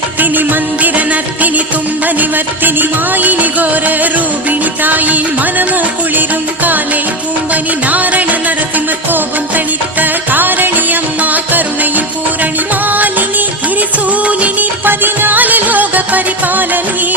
ரத்தினி மந்திர நர்த்தினி தும்ப நிவர்த்தினி மாயினி கோர ரூபிணி தாயின் மனமோ குளிரும் காலை பூம்பனி நாரண நரசிம்மர் கோபம் தணித்த காரணி அம்மா கருணையின் பூரணி மாலினி திரிசூலினி 14 லோக பரிபாலனி